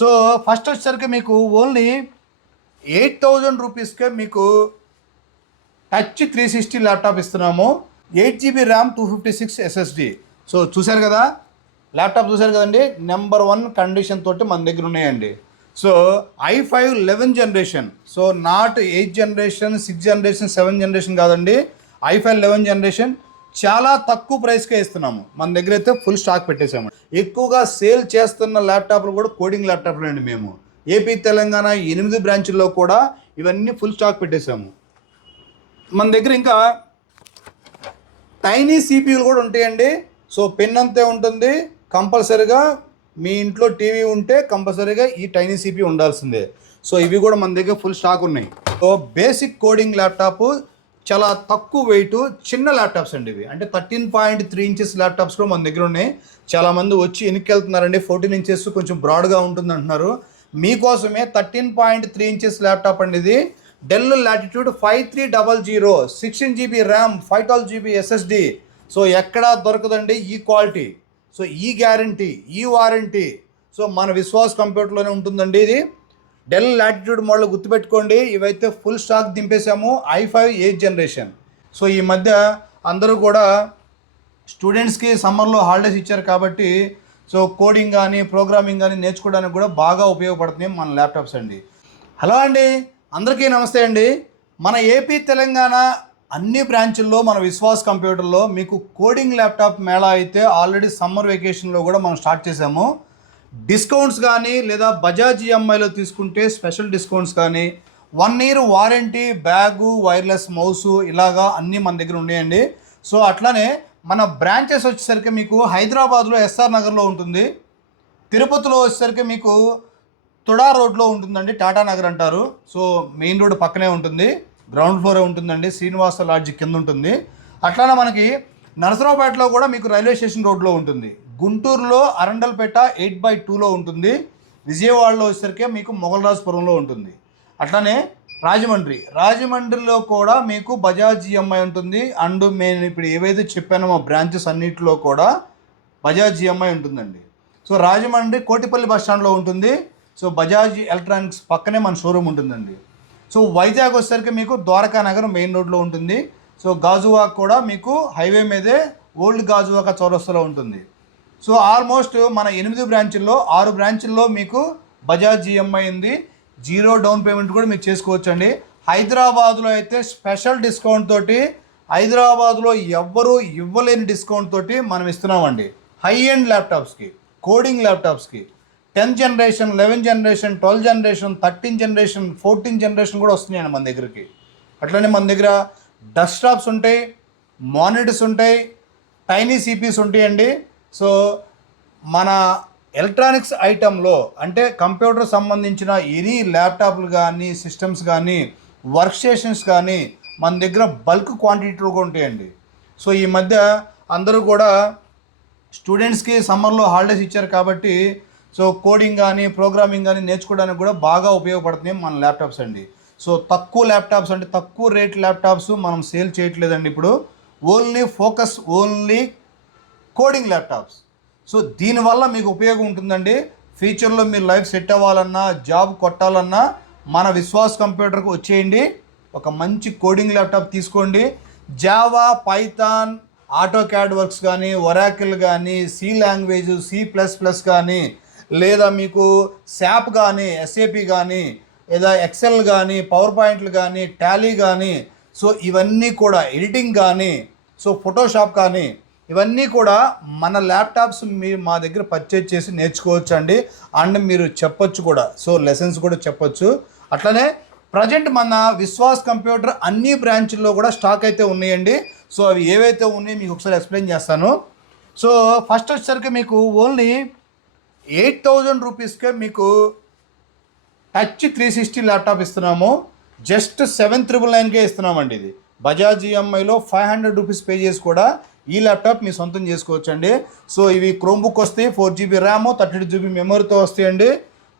So first వచ్చేసరికి మీకు only 8,000 రూపీస్కే మీకు టచ్ 360 ల్యాప్టాప్ ఇస్తున్నాము. 8 GB ర్యామ్ 256 SSD. సో చూశారు కదా, ల్యాప్టాప్ చూశారు కదండి, నెంబర్ 1 కండిషన్ తోటి మన దగ్గర ఉన్నాయండి. So i5 11 generation, so not 8 generation 6 generation 7 generation కాదండి, i5 11 జనరేషన్ చాలా తక్కువ ప్రైస్కే ఇస్తున్నాము. మన దగ్గర అయితే ఫుల్ స్టాక్ పెట్టేసాము. ఎక్కువగా సేల్ చేస్తున్న ల్యాప్టాప్లు కూడా కోడింగ్ ల్యాప్టాప్లు అండి. మేము ఏపీ తెలంగాణ 8 బ్రాంచుల్లో కూడా ఇవన్నీ ఫుల్ స్టాక్ పెట్టేసాము. మన దగ్గర ఇంకా టైనీ సిపియూలు కూడా ఉంటాయండి. సో పెన్ అంతే ఉంటుంది. కంపల్సరీగా మీ ఇంట్లో టీవీ ఉంటే కంపల్సరీగా ఈ టైనీ సిపి ఉండాల్సిందే. సో ఇవి కూడా మన దగ్గర ఫుల్ స్టాక్ ఉన్నాయి. సో బేసిక్ కోడింగ్ ల్యాప్టాప్ చాలా తక్కువ వెయిట్ చిన్న ల్యాప్టాప్స్ అండి ఇవి. అంటే 13.3 ఇంచెస్ ల్యాప్టాప్స్ కూడా మన దగ్గర ఉన్నాయి. చాలామంది వచ్చి వెనక్కి వెళ్తున్నారండి, 14 ఇంచెస్ కొంచెం బ్రాడ్గా ఉంటుంది అంటున్నారు. మీకోసమే 13.3 ఇంచెస్ ల్యాప్టాప్ అండి ఇది. Del latitude 5300, 16 GB RAM, 512 GB SSD. So ఎక్కడా దొరకదండి ఈ క్వాలిటీ. సో ఈ గ్యారంటీ, ఈ వారంటీ సో మన విశ్వాస్ కంప్యూటర్లోనే ఉంటుందండి. ఇది డెల్ లాటిట్యూడ్ మోడల్ గుర్తుపెట్టుకోండి. ఇవైతే ఫుల్ స్టాక్ దింపేసాము. i5 8th generation. సో ఈ మధ్య అందరూ కూడా స్టూడెంట్స్కి సమ్మర్లో హాలిడేస్ ఇచ్చారు కాబట్టి సో కోడింగ్ కానీ ప్రోగ్రామింగ్ కానీ నేర్చుకోవడానికి కూడా బాగా ఉపయోగపడుతున్నాయి మన ల్యాప్టాప్స్ అండి. హలో అండి, అందరికీ నమస్తే అండి. మన ఏపీ తెలంగాణ అన్ని బ్రాంచుల్లో మన విశ్వాస్ కంప్యూటర్లో మీకు కోడింగ్ ల్యాప్టాప్ మేళా అయితే ఆల్రెడీ సమ్మర్ వెకేషన్లో కూడా మనం స్టార్ట్ చేసాము. డిస్కౌంట్స్ కానీ లేదా బజాజ్ ఈఎంఐలో తీసుకుంటే స్పెషల్ డిస్కౌంట్స్ కానీ 1 year warranty, bag, wireless mouse ఇలాగా అన్నీ మన దగ్గర ఉన్నాయండి. సో అట్లానే మన బ్రాంచెస్ వచ్చేసరికి మీకు హైదరాబాద్లో ఎస్ఆర్ నగర్లో ఉంటుంది, తిరుపతిలో వచ్చేసరికి మీకు తుడా రోడ్లో ఉంటుందండి, టాటా నగర్ అంటారు. సో మెయిన్ రోడ్ పక్కనే ఉంటుంది, గ్రౌండ్ ఫ్లోరే ఉంటుందండి, శ్రీనివాస లాడ్జ్ కింద ఉంటుంది. అట్లానే మనకి నరసరావుపేటలో కూడా మీకు రైల్వే స్టేషన్ రోడ్లో ఉంటుంది, గుంటూరులో అరండల్పేట 8/2లో ఉంటుంది, విజయవాడలో వచ్చేసరికి మీకు మొగల్రాజపురంలో ఉంటుంది. అట్లానే రాజమండ్రిలో కూడా మీకు బజాజ్ ఈఎంఐ ఉంటుంది. అండ్ నేను ఇప్పుడు ఏవైతే చెప్పానో మా బ్రాంచెస్ అన్నింటిలో కూడా బజాజ్ ఈఎంఐ ఉంటుందండి. సో రాజమండ్రి కోటిపల్లి బస్ స్టాండ్లో ఉంటుంది. సో బజాజ్ ఎలక్ట్రానిక్స్ పక్కనే మన షోరూమ్ ఉంటుందండి. సో వైజాగ్ వచ్చేసరికి మీకు ద్వారకా నగర్ మెయిన్ రోడ్లో ఉంటుంది. సో గాజువాక్ కూడా మీకు హైవే మీదే ఓల్డ్ గాజువాక చౌరస్తాలో ఉంటుంది. సో ఆల్మోస్ట్ మన 8 బ్రాంచుల్లో 6 బ్రాంచుల్లో మీకు బజాజ్ ఈఎంఐ ఉంది. 0 డౌన్ పేమెంట్ కూడా మీరు చేసుకోవచ్చండి. హైదరాబాద్లో అయితే స్పెషల్ డిస్కౌంట్ తోటి, హైదరాబాద్లో ఎవ్వరూ ఇవ్వలేని డిస్కౌంట్ తోటి మనం ఇస్తున్నామండి. హై ఎండ్ ల్యాప్టాప్స్కి, కోడింగ్ ల్యాప్టాప్స్కి 10th generation, 11th generation, 12th generation, 13th generation, 14th generation కూడా వస్తున్నాయండి మన దగ్గరికి. అట్లనే మన దగ్గర డెస్క్టాప్స్ ఉంటాయి, మానిటర్స్ ఉంటాయి, టైనీ సిపీస్ ఉంటాయండి. సో మన ఎలక్ట్రానిక్స్ ఐటెంలో అంటే కంప్యూటర్ సంబంధించిన ఎనీ ల్యాప్టాప్లు కానీ, సిస్టమ్స్ కానీ, వర్క్ స్టేషన్స్ కానీ మన దగ్గర బల్క్ క్వాంటిటీలో కూడా ఉంటాయండి. సో ఈ మధ్య అందరూ కూడా స్టూడెంట్స్కి సమ్మర్లో హాలిడేస్ ఇచ్చారు కాబట్టి సో కోడింగ్ కానీ ప్రోగ్రామింగ్ కానీ నేర్చుకోవడానికి కూడా బాగా ఉపయోగపడుతున్నాయి మన ల్యాప్టాప్స్ అండి. సో తక్కువ ల్యాప్టాప్స్ అంటే తక్కువ రేట్ ల్యాప్టాప్స్ మనం సేల్ చేయట్లేదండి ఇప్పుడు. Only coding laptops. సో దీనివల్ల మీకు ఉపయోగం ఉంటుందండి. ఫ్యూచర్లో మీరు లైఫ్ సెట్ అవ్వాలన్నా, జాబ్ కొట్టాలన్నా మన విశ్వాస్ కంప్యూటర్కి వచ్చేయండి. ఒక మంచి కోడింగ్ ల్యాప్టాప్ తీసుకోండి. Java, Python, AutoCAD works కానీ, ఒరాకిల్ కానీ, సి లాంగ్వేజ్, C++ కానీ, లేదా మీకు శాప్ కానీ, ఎస్ఏపి కానీ, లేదా ఎక్సెల్ కానీ, పవర్ పాయింట్లు కానీ, టాలీ కానీ, సో ఇవన్నీ కూడా ఎడిటింగ్ కానీ, సో ఫోటోషాప్ కానీ ఇవన్నీ కూడా మన ల్యాప్టాప్స్ మీరు మా దగ్గర పర్చేజ్ చేసి నేర్చుకోవచ్చు అండి. అండ్ మీరు చెప్పొచ్చు కూడా, సో లెసన్స్ కూడా చెప్పొచ్చు. అట్లనే ప్రజెంట్ మన విశ్వాస్ కంప్యూటర్ అన్ని బ్రాంచ్ల్లో కూడా స్టాక్ అయితే ఉన్నాయండి. సో అవి ఏవైతే ఉన్నాయో మీకు ఒకసారి ఎక్స్ప్లెయిన్ చేస్తాను. సో ఫస్ట్ వచ్చేసరికి మీకు ఓన్లీ 8,000 రూపీస్కే మీకు టచ్ 360 ల్యాప్టాప్ ఇస్తున్నాము. జస్ట్ 7,999కే ఇస్తున్నామండి. ఇది బజాజ్ ఈఎంఐలో 500 రూపీస్ పే చేసి కూడా ఈ ల్యాప్టాప్ మీ సొంతం చేసుకోవచ్చండి. సో ఇవి క్రోమ్బుక్ వస్తాయి, 4 GB ర్యామ్, 32 GB మెమరీతో వస్తాయండి.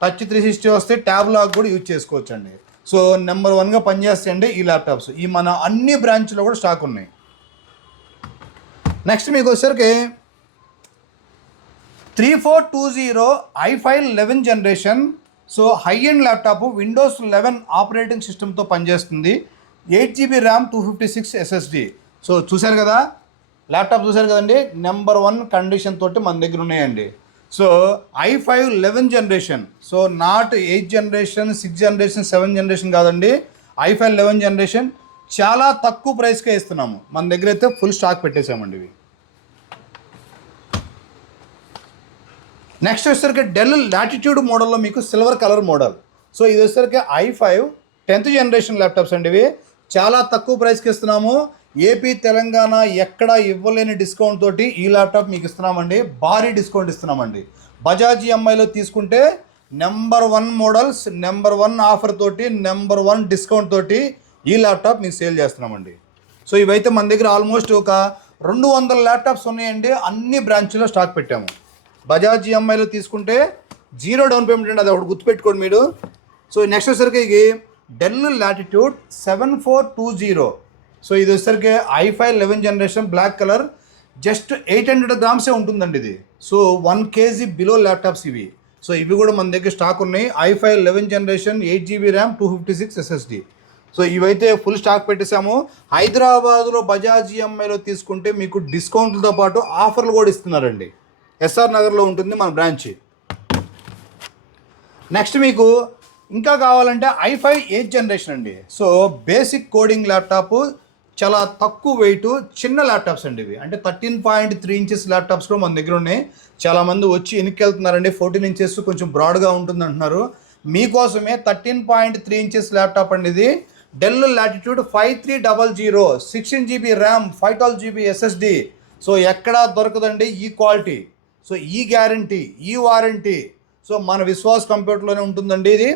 టచ్ 360 వస్తే ట్యాబ్ లాగ్ కూడా యూజ్ చేసుకోవచ్చండి. సో నెంబర్ 1గా పనిచేస్తాయండి ఈ ల్యాప్టాప్స్. ఈ మన అన్ని బ్రాంచ్లో కూడా స్టాక్ ఉన్నాయి. నెక్స్ట్ మీకు వచ్చేసరికి 3420 i5 11 generation. So high end laptop, Windows 11 operating సిస్టమ్తో పనిచేస్తుంది. 8 GB ర్యామ్, 256 SSD. సో చూశారు కదా, ల్యాప్టాప్ చూశారు కదండి, నెంబర్ 1 కండిషన్ తోటి మన దగ్గర ఉన్నాయండి. So i5 11 generation, so not 8 generation, 6 generation, 7 generation కాదండి, i5 11 జనరేషన్. చాలా తక్కువ ప్రైస్కే ఇస్తున్నాము. మన దగ్గర అయితే ఫుల్ స్టాక్ పెట్టేసామండి ఇవి. నెక్స్ట్ వచ్చేసరికి డెల్ లాటిట్యూడ్ మోడల్లో మీకు సిల్వర్ కలర్ మోడల్. సో ఇది వచ్చేసరికి i5 10th జనరేషన్ ల్యాప్టాప్స్ అండి. ఇవి చాలా తక్కువ ప్రైస్కి ఇస్తున్నాము. ఏపీ తెలంగాణ ఎక్కడ ఇవ్వలేని డిస్కౌంట్ తోటి ఈ ల్యాప్టాప్ మీకు ఇస్తున్నామండి. భారీ డిస్కౌంట్ ఇస్తున్నామండి. బజాజ్ ఈఎంఐలో తీసుకుంటే నెంబర్ 1 మోడల్స్, నెంబర్ 1 ఆఫర్ తోటి, నెంబర్ 1 డిస్కౌంట్ తోటి ఈ ల్యాప్టాప్ మీకు సేల్ చేస్తున్నామండి. సో ఇవైతే మన దగ్గర ఆల్మోస్ట్ ఒక 200 ల్యాప్టాప్స్ ఉన్నాయండి. అన్ని బ్రాంచ్లో స్టాక్ పెట్టాము. బజాజ్ ఈఎంఐలో తీసుకుంటే 0 డౌన్ పేమెంట్ అండి, అది ఒకటి గుర్తుపెట్టుకోండి మీరు. సో నెక్స్ట్ వచ్చేసరికి ఇది డెల్ లాటిట్యూడ్ 7420. సో ఇది వచ్చేసరికి i5 11 generation black colour, just 800 గ్రామ్సే ఉంటుందండి ఇది. సో 1 kg బిలో ల్యాప్టాప్స్ ఇవి. సో ఇవి కూడా మన దగ్గర స్టాక్ ఉన్నాయి. i5 11 generation, 8 GB RAM, 256 SSD. So ఇవైతే ఫుల్ స్టాక్ పెట్టేశాము. హైదరాబాద్లో బజాజ్ ఈఎంఐలో తీసుకుంటే మీకు డిస్కౌంట్లతో పాటు ఆఫర్లు కూడా ఇస్తున్నారండి. ఎస్ఆర్ నగర్లో ఉంటుంది మన బ్రాంచ్. నెక్స్ట్ మీకు ఇంకా కావాలంటే i5 8th జనరేషన్ అండి. సో బేసిక్ కోడింగ్ ల్యాప్టాప్, చాలా తక్కువ వెయిట్, చిన్న ల్యాప్టాప్స్ అండి ఇవి. అంటే 13.3 ఇంచెస్ ల్యాప్టాప్స్ కూడా మన దగ్గర ఉన్నాయి. చాలామంది వచ్చి వెనక్కి వెళ్తున్నారండి, 14 ఇంచెస్ కొంచెం బ్రాడ్గా ఉంటుంది అంటున్నారు. మీకోసమే 13.3 ఇంచెస్ ల్యాప్టాప్ అండి ఇది. Del latitude 5300, 16 GB RAM, 512 GB SSD. So ఎక్కడా దొరకదండి ఈ క్వాలిటీ. సో ఈ గ్యారంటీ, ఈ వారంటీ, సో మన విశ్వాస్ కంప్యూటర్లోనే ఉంటుందండి ఇది.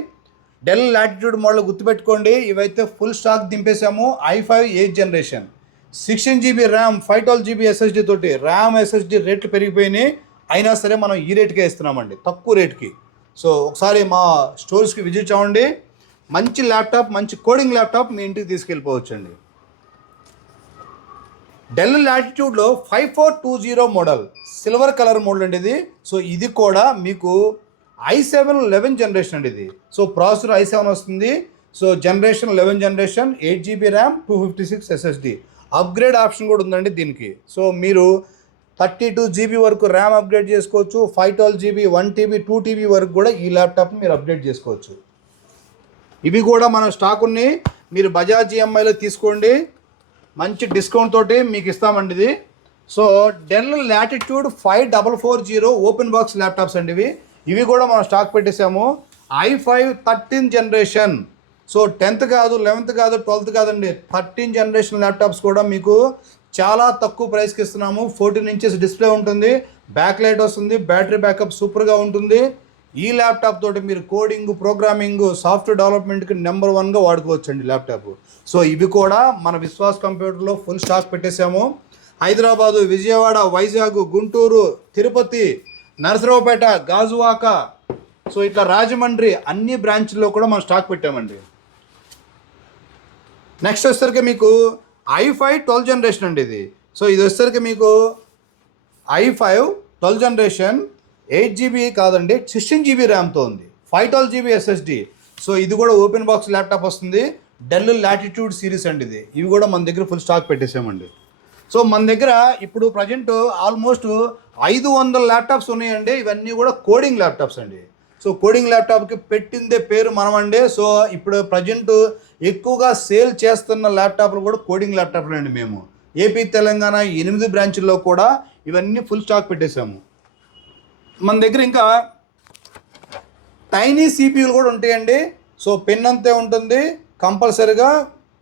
డెల్ లాటిట్యూడ్ మోడల్ గుర్తుపెట్టుకోండి. ఇవైతే ఫుల్ స్టాక్ దింపేసాము. i5 8th generation, 16 GB RAM, 512 GB SSD తోటి. ర్యామ్ SSD రేట్లు పెరిగిపోయినాయి, అయినా సరే మనం ఈ రేట్కే ఇస్తున్నామండి, తక్కువ రేట్కి. సో ఒకసారి మా స్టోర్స్కి విజిట్ అవ్వండి. మంచి ల్యాప్టాప్, మంచి కోడింగ్ ల్యాప్టాప్ మీ ఇంటికి తీసుకెళ్ళిపోవచ్చండి. డెల్ లాటిట్యూడ్లో 5420 మోడల్, సిల్వర్ కలర్ మోడల్ అండి ఇది. సో ఇది కూడా మీకు i7 11 జనరేషన్ అండి ఇది. సో ప్రాసెసర్ i7 వస్తుంది. So generation 11 generation, 8 GB RAM, 256 SSD. Upgrade option కూడా ఉందండి దీనికి. సో మీరు 32 GB వరకు ర్యామ్ అప్గ్రేడ్ చేసుకోవచ్చు. 512 GB, 1 TB, 2 TB వరకు కూడా ఈ ల్యాప్టాప్ని మీరు అప్డేట్ చేసుకోవచ్చు. ఇవి కూడా మన స్టాక్ ఉన్నాయి. మీరు బజాజ్ ఈఎంఐలో తీసుకోండి, మంచి డిస్కౌంట్ తోటి మీకు ఇస్తామండి ఇది. So del latitude 5440 open box laptops అండి ఇవి. ఇవి కూడా మనం stock పెట్టేసాము. i5 13th generation. So 10th కాదు, 11th కాదు, 12th కాదండి, 13th జనరేషన్ ల్యాప్టాప్స్ కూడా మీకు చాలా తక్కువ ప్రైస్కి ఇస్తున్నాము. 14 ఇంచెస్ డిస్ప్లే ఉంటుంది, బ్యాక్ లైట్ వస్తుంది, బ్యాటరీ బ్యాకప్ సూపర్గా ఉంటుంది. ఈ ల్యాప్టాప్ తోటి మీరు కోడింగ్, ప్రోగ్రామింగ్, సాఫ్ట్వేర్ డెవలప్మెంట్కి నెంబర్ 1గా వాడుకోవచ్చండి ల్యాప్టాప్. సో ఇవి కూడా మన విశ్వాస్ కంప్యూటర్లో ఫుల్ స్టాక్ పెట్టేశాము. హైదరాబాదు, విజయవాడ, వైజాగ్, గుంటూరు, తిరుపతి, నరసరావుపేట, గాజువాక, సో ఇట్లా రాజమండ్రి అన్ని బ్రాంచ్ల్లో కూడా మనం స్టాక్ పెట్టామండి. నెక్స్ట్ వచ్చేసరికి మీకు i5 12th జనరేషన్ అండి ఇది. సో ఇది వచ్చేసరికి మీకు i5 12th జనరేషన్, 8 GB కాదండి, 16 GB ర్యామ్తో ఉంది, 512 GB SSD. సో ఇది కూడా ఓపెన్ బాక్స్ ల్యాప్టాప్ వస్తుంది. డెల్ లాటిట్యూడ్ సిరీస్ అండి ఇది. ఇవి కూడా మన దగ్గర ఫుల్ స్టాక్ పెట్టేసామండి. సో మన దగ్గర ఇప్పుడు ప్రజెంట్ ఆల్మోస్ట్ 500 ల్యాప్టాప్స్ ఉన్నాయండి. ఇవన్నీ కూడా కోడింగ్ ల్యాప్టాప్స్ అండి. సో కోడింగ్ ల్యాప్టాప్కి పెట్టిందే పేరు మనమండి. సో ఇప్పుడు ప్రజెంట్ ఎక్కువగా సేల్ చేస్తున్న ల్యాప్టాప్లు కూడా కోడింగ్ ల్యాప్టాప్లు అండి. మేము ఏపీ తెలంగాణ 8 బ్రాంచుల్లో కూడా ఇవన్నీ ఫుల్ స్టాక్ పెట్టేసాము. మన దగ్గర ఇంకా టైనీ సిపియూలు కూడా ఉంటాయండి. సో పెన్ అంతే ఉంటుంది. కంపల్సరీగా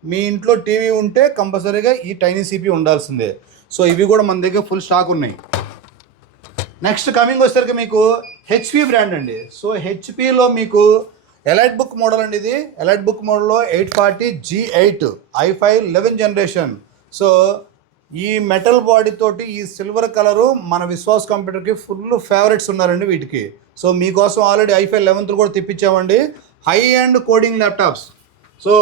మీ ఇంట్లో టీవీ ఉంటే కంపల్సరీగా ఈ టైనీ సిపియూ ఉండాల్సిందే. సో ఇవి కూడా మన దగ్గర ఫుల్ స్టాక్ ఉన్నాయి. నెక్స్ట్ కమింగ్ వచ్చేసరికి మీకు హెచ్పి బ్రాండ్ అండి. సో హెచ్పిలో మీకు ఎలైట్ బుక్ మోడల్ అండి ఇది. ఎలైట్ బుక్ మోడల్లో 840 G8 i5 11 జనరేషన్. సో ఈ మెటల్ బాడీ తోటి ఈ సిల్వర్ కలరు మన విశ్వాస్ కంప్యూటర్కి ఫుల్ ఫేవరెట్స్ ఉన్నారండి వీటికి. సో మీకోసం ఆల్రెడీ i5 11th కూడా తెప్పించామండి. High and coding laptops. So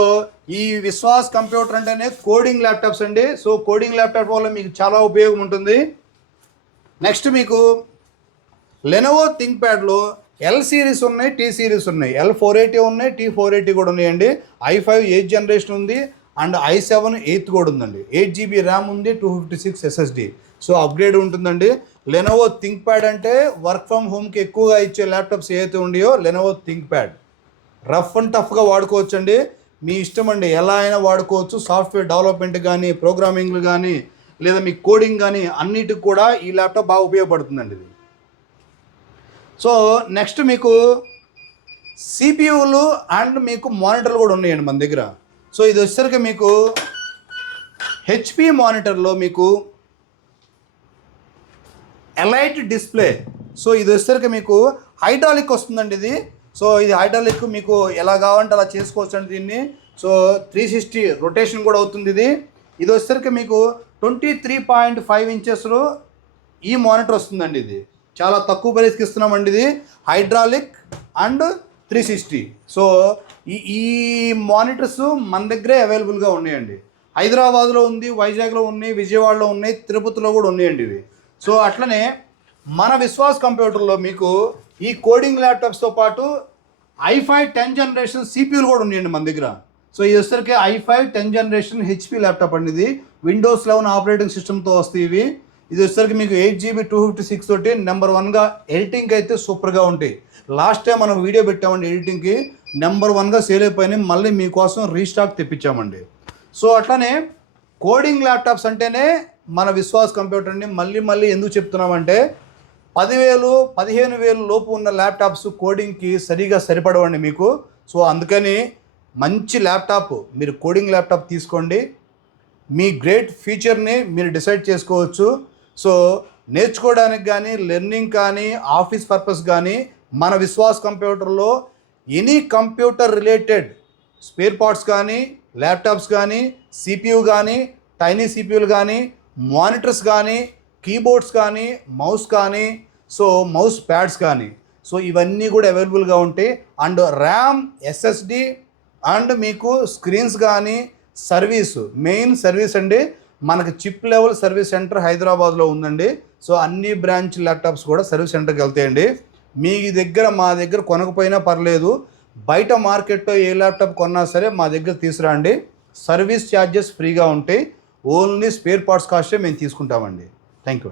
ఈ విశ్వాస్ కంప్యూటర్ అంటేనే కోడింగ్ ల్యాప్టాప్స్ అండి. సో కోడింగ్ ల్యాప్టాప్ వల్ల మీకు చాలా ఉపయోగం ఉంటుంది. నెక్స్ట్ మీకు లెనోవో థింక్ ప్యాడ్లో ఎల్ సిరీస్ ఉన్నాయి, టీ సిరీస్ ఉన్నాయి. L480 ఉన్నాయి, T480 కూడా ఉన్నాయండి. i5 8th జనరేషన్ ఉంది అండ్ i7 8th కూడా ఉందండి. 8GB ర్యామ్ ఉంది, 256 SSD. సో అప్గ్రేడ్ ఉంటుందండి. లెనోవో థింక్ ప్యాడ్ అంటే వర్క్ ఫ్రమ్ హోమ్కి ఎక్కువగా ఇచ్చే ల్యాప్టాప్స్ ఏవైతే ఉన్నాయో Lenovo think pad rough and టఫ్గా వాడుకోవచ్చండి. మీ ఇష్టం అండి, ఎలా అయినా వాడుకోవచ్చు. సాఫ్ట్వేర్ డెవలప్మెంట్ కానీ, ప్రోగ్రామింగ్లు కానీ, లేదా మీ కోడింగ్ కానీ అన్నిటికి కూడా ఈ ల్యాప్టాప్ బాగా ఉపయోగపడుతుందండి ఇది. సో నెక్స్ట్ మీకు సిపియూలు అండ్ మీకు మానిటర్లు కూడా ఉన్నాయండి మన దగ్గర. సో ఇది వచ్చేసరికి మీకు హెచ్పి మానిటర్లో మీకు ఎలైట్ డిస్ప్లే. సో ఇది వచ్చేసరికి మీకు హైడ్రాలిక్ వస్తుందండి ఇది. సో ఇది హైడ్రాలిక్ మీకు ఎలా కావాలంటే అలా చేసుకోవచ్చు అండి దీన్ని. సో 360 రొటేషన్ కూడా అవుతుంది ఇది. ఇది వచ్చేసరికి మీకు 23.5 ఇంచెస్లో ఈ మానిటర్ వస్తుందండి. ఇది చాలా తక్కువ ప్రైస్కి ఇస్తున్నామండి. ఇది హైడ్రాలిక్ అండ్ 360. సో ఈ మానిటర్స్ మన దగ్గరే అవైలబుల్గా ఉన్నాయండి. హైదరాబాద్లో ఉంది, వైజాగ్లో ఉన్నాయి, విజయవాడలో ఉన్నాయి, తిరుపతిలో కూడా ఉన్నాయండి ఇవి. సో అట్లనే మన విశ్వాస్ కంప్యూటర్లో మీకు ఈ కోడింగ్ ల్యాప్టాప్స్తో పాటు i5 10th జనరేషన్ సిపియూలు కూడా ఉన్నాయండి మన దగ్గర. సో ఇది వచ్చేసరికి i5 10th generation HP laptop అండి. ఇది Windows 11 ఆపరేటింగ్ సిస్టమ్తో వస్తాయి ఇవి. ఇది వచ్చేసరికి మీకు 8GB 256 తోటి నెంబర్ 1గా ఎడిటింగ్కి అయితే సూపర్గా ఉంటాయి. లాస్ట్ టైం మనం వీడియో పెట్టామండి ఎడిటింగ్కి, నెంబర్ 1గా సేల్ అయిపోయినాయి. మళ్ళీ మీకోసం రీస్టాక్ తెప్పించామండి. సో అట్లానే కోడింగ్ ల్యాప్టాప్స్ అంటేనే మన విశ్వాస్ కంప్యూటర్ అండి. మళ్ళీ ఎందుకు చెప్తున్నామంటే 10,000 15,000 లోపు ఉన్న ల్యాప్టాప్స్ కోడింగ్కి సరిగా సరిపడవండి మీకు. సో అందుకని మంచి ల్యాప్టాప్, మీరు కోడింగ్ ల్యాప్టాప్ తీసుకోండి. మీ గ్రేట్ ఫీచర్ని మీరు డిసైడ్ చేసుకోవచ్చు. సో నేర్చుకోవడానికి కానీ, లెర్నింగ్ కానీ, ఆఫీస్ పర్పస్ కానీ మన విశ్వాస్ కంప్యూటర్లో any computer related spare parts కానీ, ల్యాప్టాప్స్ కానీ, సిపియూ కానీ, టైనీ సిపియూలు కానీ, మానిటర్స్ కానీ, కీబోర్డ్స్ కానీ, మౌస్ కానీ, సో మౌస్ ప్యాడ్స్ కానీ, సో ఇవన్నీ కూడా అవైలబుల్గా ఉంటాయి. అండ్ ర్యామ్, ఎస్ఎస్డి అండ్ మీకు స్క్రీన్స్ కానీ, సర్వీసు, మెయిన్ సర్వీస్ అండి మనకి చిప్ లెవెల్ సర్వీస్ సెంటర్ హైదరాబాద్లో ఉందండి. సో అన్ని బ్రాంచ్ ల్యాప్టాప్స్ కూడా సర్వీస్ సెంటర్కి వెళ్తాయండి. మీ దగ్గర మా దగ్గర కొనకపోయినా పర్లేదు, బయట మార్కెట్లో ఏ ల్యాప్టాప్ కొన్నా సరే మా దగ్గర తీసుకురండి. సర్వీస్ ఛార్జెస్ ఫ్రీగా ఉంటాయి. ఓన్లీ స్పేర్ పార్ట్స్ కాస్టే మేము తీసుకుంటామండి. Thank you.